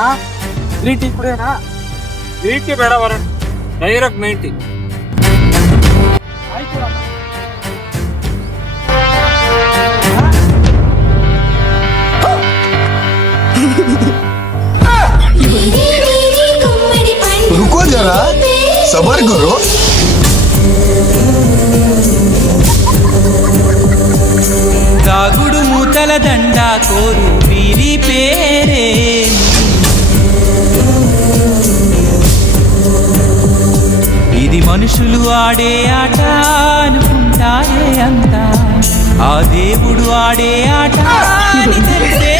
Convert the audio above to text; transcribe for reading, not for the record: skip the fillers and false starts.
ना green tea कुड़ेना green tea ಬೇಡ weren't direct main T ಆಯ್ತು ಅಣ್ಣ रुको जरा सबर करो దాగుడు మూతల దండా కోరు వీరి పేరే ఇది మనుషులు ఆడే ఆట అనుకుంటారే అంతా ఆ దేవుడు ఆడే ఆట అని తెలిసే